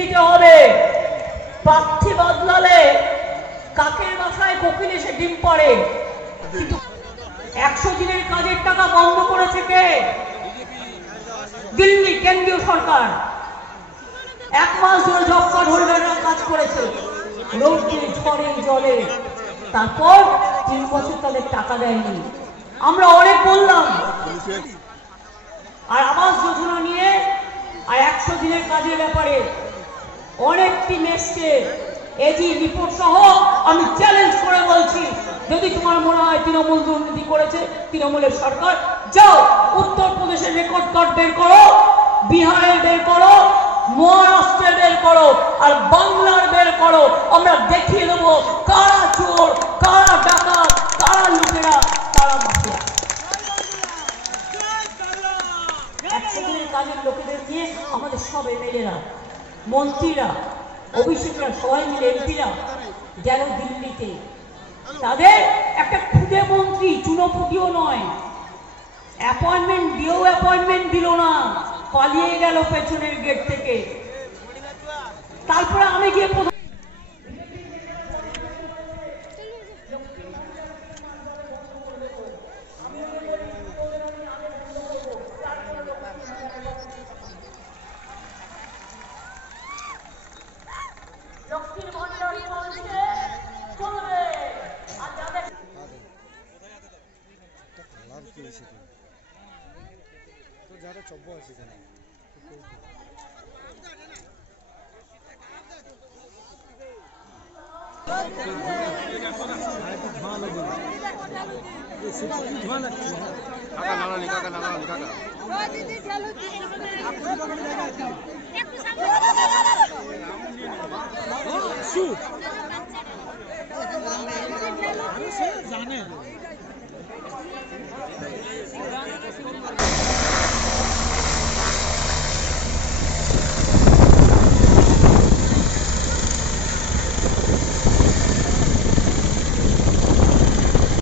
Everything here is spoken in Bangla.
দিতে হবে। প্রার্থী বদলালে কাকের বাসায় কোকিল এসে ডিম পড়ে। 100 দিনের কাজের টাকা বন্ধ করেছে কে? দিল্লি কেন্দ্রীয় সরকার। 1 মাস ধরে জব কার্ড হোল্ডাররা কাজ করেছে রৌদ্রে ঝড়ে জলে, তারপর 3 বছর তাদের টাকা দেয়নি। আমরা অনেক বললাম, আর আবাস যোজনা নিয়ে আর 100 দিনের কাজের ব্যাপারে অনেক টিম এসছে। এজি রিপোর্ট সহ আমি চ্যালেঞ্জ করে বলছি, যদি তোমার মনে হয় তৃণমূল দুর্নীতি করেছে, তৃণমূলের সরকার, যাও উত্তরপ্রদেশের রেকর্ড কার্ড বের করো, বিহারের বের করো, মহারাষ্ট্রের বের করো, আর বাংলার বের করো। আমরা দেখিয়ে দেবো কারা চোর, কারা ডাকাত, কারা লুটেরা, কারা মাফিয়া। 100 দিনের কাজের লোকেদের নিয়ে আমাদের সব এমএলএরা, মন্ত্রীরা, অভিষেকরা সবাই মিলে, এমপিরা গেল দিল্লিতে। তাদের একটা খুদে মন্ত্রী, চুনোপুটিও নয়, অ্যাপয়েন্টমেন্ট দিয়েও অ্যাপয়েন্টমেন্ট দিল না, পালিয়ে গেল পেছনের গেট থেকে। তারপরে আমি গিয়ে লক্ষ্মীর ভান্ডার চলছে, চলবে। আর যাদের যারা চব্য আছে কেন জানে